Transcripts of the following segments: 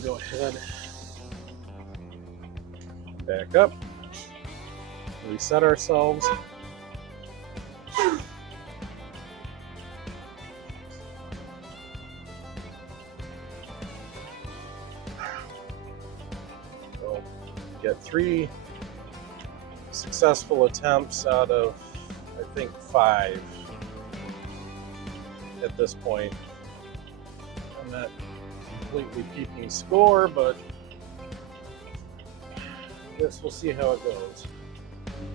going to go ahead, back up, reset ourselves. So get 3 successful attempts out of, I think, 5 at this point. I'm not completely keeping score, but I guess we'll see how it goes.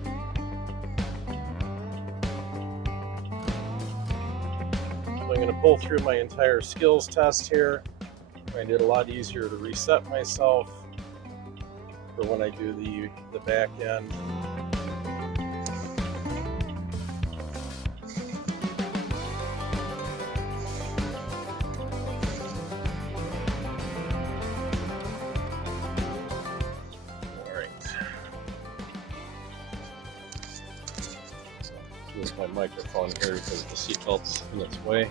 So I'm going to pull through my entire skills test here. Find it a lot easier to reset myself for when I do the back end. Use my microphone here because the seatbelt's in its way.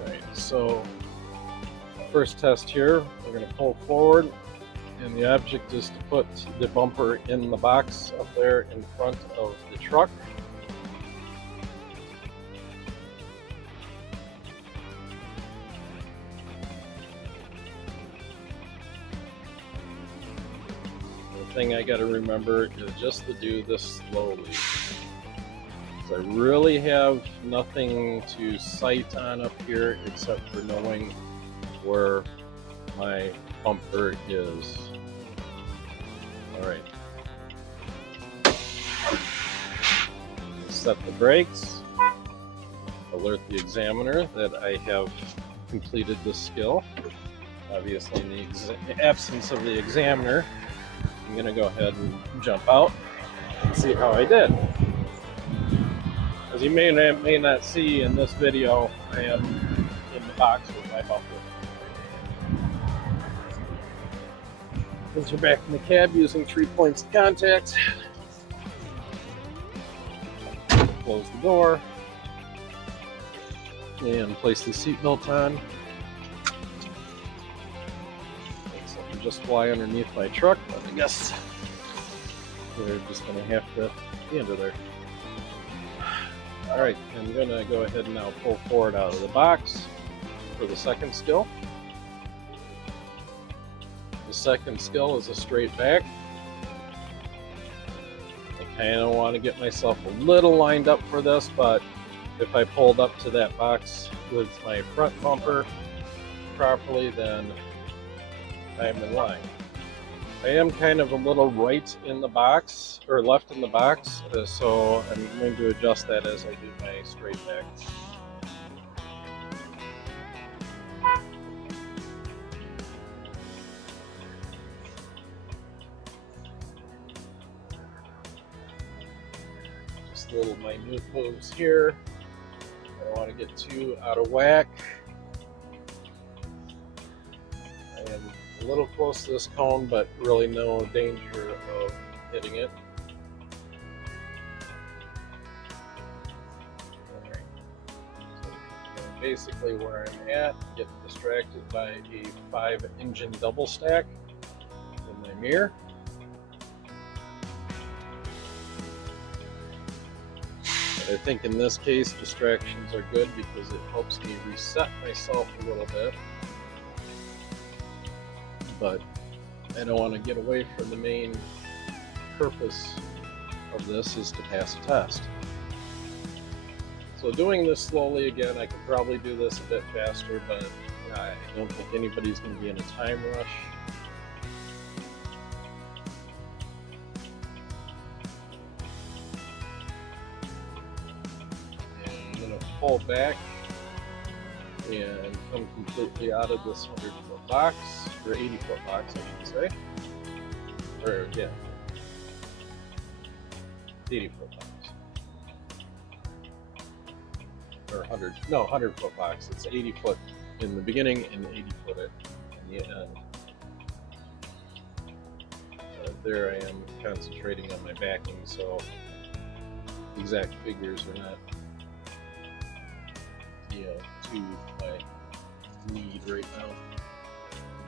Alright, so first test here, we're going to pull forward, and the object is to put the bumper in the box up there in front of the truck. Thing I got to remember is just to do this slowly. I really have nothing to sight on up here except for knowing where my bumper is. Alright. Set the brakes. Alert the examiner that I have completed this skill. Obviously, in the absence of the examiner, I'm going to go ahead and jump out and see how I did. As you may not see in this video, I am in the box with my bumper. Since we're back in the cab using 3 points of contact, close the door and place the seatbelt on. Just fly underneath my truck, but I guess we're just going to have to be under there. Alright, I'm going to go ahead and now pull forward out of the box for the second skill. The second skill is a straight back. I kind of want to get myself a little lined up for this, but if I pulled up to that box with my front bumper properly, then I'm in line. I am kind of a little right in the box, or left in the box, so I'm going to adjust that as I do my straight back. Just little minute moves here. I don't want to get too out of whack. I am a little close to this cone, but really no danger of hitting it. Alright. So basically where I'm at, get distracted by a 5-engine double stack in my mirror. But I think in this case distractions are good because it helps me reset myself a little bit. But I don't want to get away from the main purpose of this is to pass a test. So doing this slowly again, I could probably do this a bit faster, but I don't think anybody's going to be in a time rush. And I'm going to pull back and come completely out of this 100-foot box, or 80-foot box, I should say. Or, yeah, 80-foot box. Or 100-foot box. It's 80 foot in the beginning and 80 foot in the end. There I am concentrating on my backing, so exact figures are not, to my need. right now.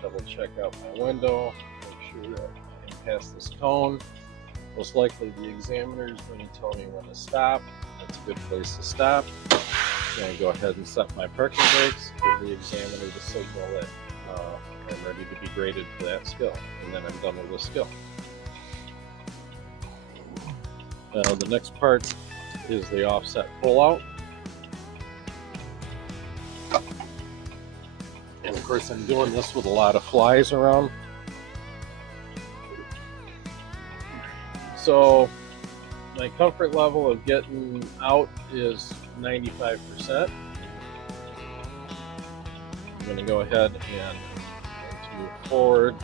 Double check out my window, make sure I can pass this cone. Most likely the examiner is going to tell me when to stop. That's a good place to stop. I'm going to go ahead and set my parking brakes, give the examiner the signal that I'm ready to be graded for that skill, and then I'm done with the skill. Now the next part is the offset pull-out. And of course I'm doing this with a lot of flies around. So my comfort level of getting out is 95%. I'm going to go ahead and move forward.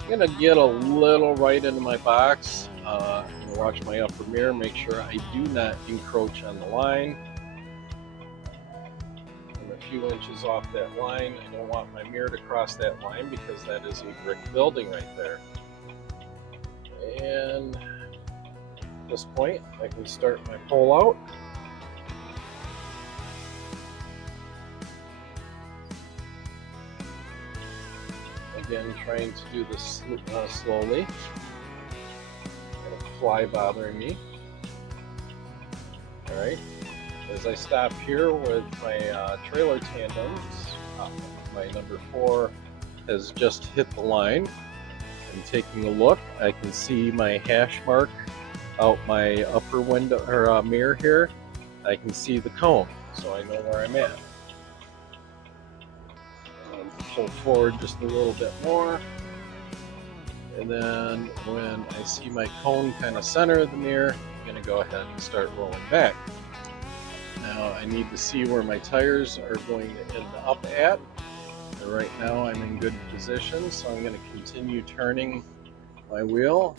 I'm going to get a little right into my box. I'm going to watch my upper mirror, make sure I do not encroach on the line. I'm a few inches off that line. I don't want my mirror to cross that line because that is a brick building right there. And at this point, I can start my pull out. Again, trying to do this slowly. Got a fly bothering me. Alright, as I stop here with my trailer tandems, my number 4 has just hit the line. I'm taking a look. I can see my hash mark out my upper window or mirror here. I can see the cone, so I know where I'm at. Pull forward just a little bit more, and then when I see my cone kind of center the mirror, I'm going to go ahead and start rolling back. Now I need to see where my tires are going to end up at. And right now I'm in good position, so I'm going to continue turning my wheel.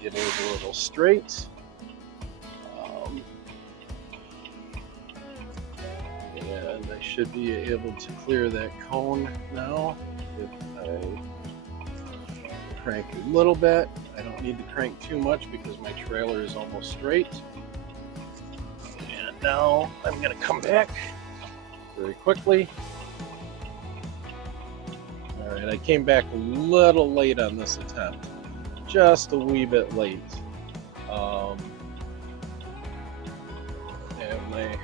Get it a little straight. And I should be able to clear that cone now if I crank a little bit. I don't need to crank too much because my trailer is almost straight. And now I'm going to come back very quickly. Alright, I came back a little late on this attempt. Just a wee bit late. And my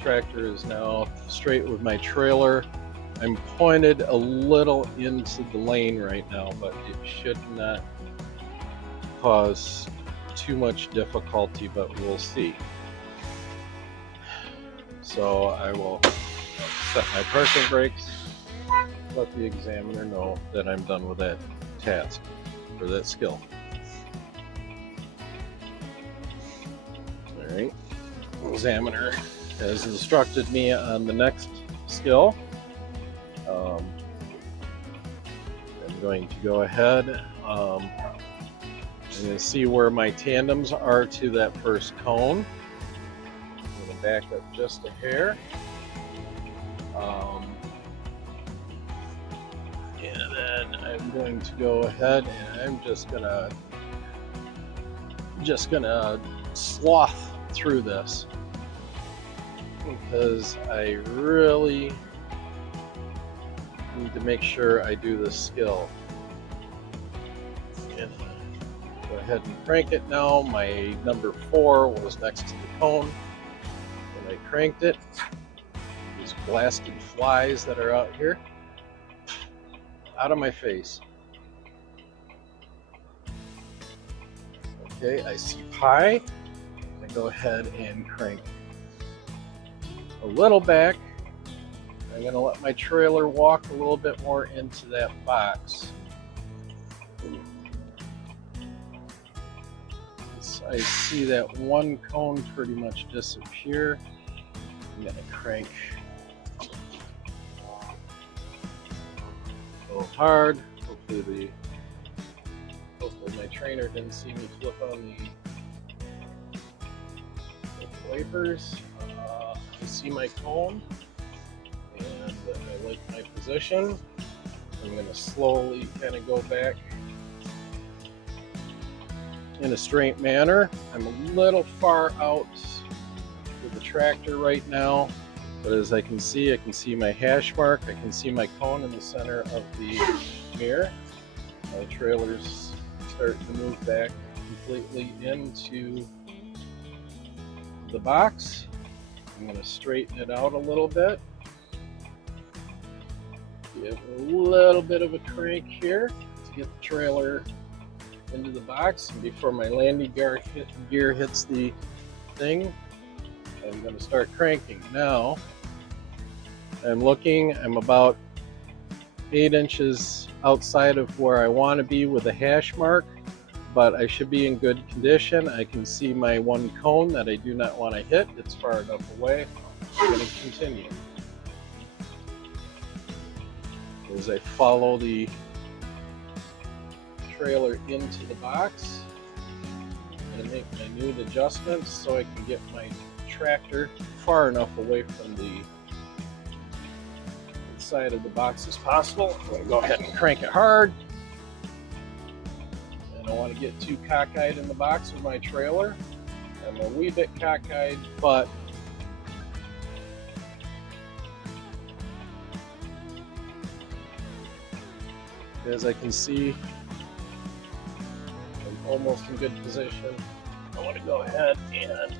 tractor is now straight with my trailer. I'm pointed a little into the lane right now, but it should not cause too much difficulty, but we'll see. So I will set my parking brakes, let the examiner know that I'm done with that task or that skill. All right, examiner has instructed me on the next skill. I'm going to go ahead. I'm going to see where my tandems are to that first cone. I'm going to back up just a hair. And then I'm going to go ahead and I'm just gonna sloth through this, because I really need to make sure I do this skill. And go ahead and crank it now. My number 4 was next to the cone when I cranked it. These blasted flies that are out here, out of my face. Okay, I see pi. I go ahead and crank a little back. I'm going to let my trailer walk a little bit more into that box. So I see that one cone pretty much disappear. I'm going to crank a little hard. Hopefully my trainer didn't see me flip on the wipers. I see my cone, and I like my position. I'm going to slowly kind of go back in a straight manner. I'm a little far out with the tractor right now, but as I can see my hash mark, I can see my cone in the center of the mirror. My trailer's starting to move back completely into the box. I'm going to straighten it out a little bit. Give a little bit of a crank here to get the trailer into the box, and before my landing gear hits the thing, I'm going to start cranking. Now I'm looking, I'm about 8 inches outside of where I want to be with a hash mark, but I should be in good condition. I can see my one cone that I do not want to hit. It's far enough away. I'm going to continue. As I follow the trailer into the box, I'm going to make minute adjustments so I can get my tractor far enough away from the side of the box as possible. I'm going to go ahead and crank it hard. I don't want to get too cockeyed in the box with my trailer. I'm a wee bit cockeyed, but as I can see, I'm almost in good position. I want to go ahead and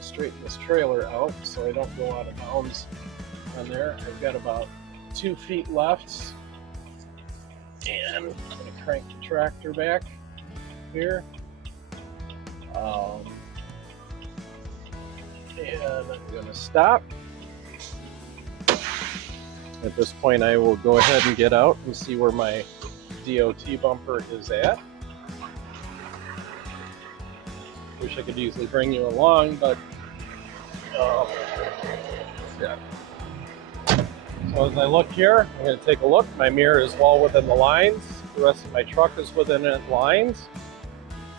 straighten this trailer out so I don't go out of bounds on there. I've got about 2 feet left, and I'm going to crank the tractor back here. And I'm going to stop. At this point, I will go ahead and get out and see where my DOT bumper is at. Wish I could easily bring you along, but yeah. So as I look here, I'm going to take a look. My mirror is well within the lines. The rest of my truck is within the lines.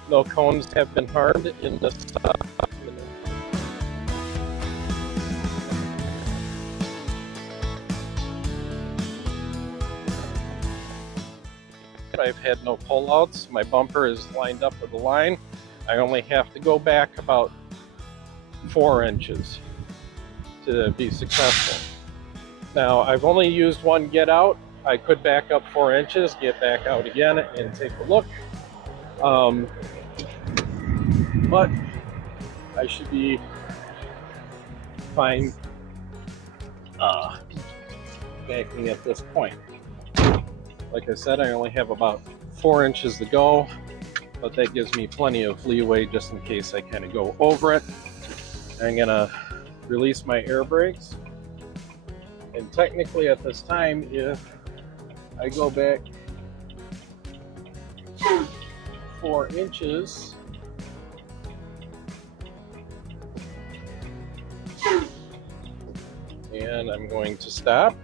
No cones have been harmed in this I've had no pullouts. My bumper is lined up with the line. I only have to go back about 4 inches to be successful. Now, I've only used one get out. I could back up 4 inches, get back out again and take a look. But I should be fine backing at this point. Like I said, I only have about 4 inches to go, but that gives me plenty of leeway just in case I kind of go over it. I'm gonna release my air brakes. And technically at this time, if I go back 4 inches, and I'm going to stop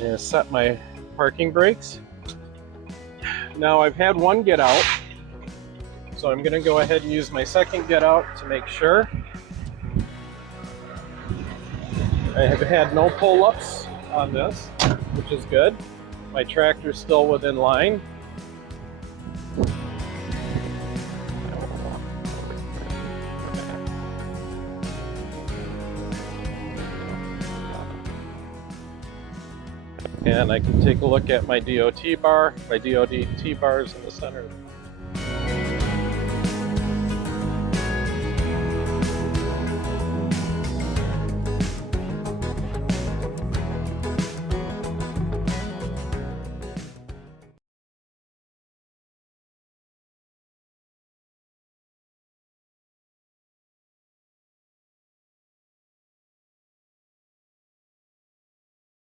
and set my parking brakes. Now I've had one get out, so I'm going to go ahead and use my second get out to make sure. I have had no pull-ups on this, which is good. My tractor's still within line. And I can take a look at my DOT bar. My DOT bar is in the center of the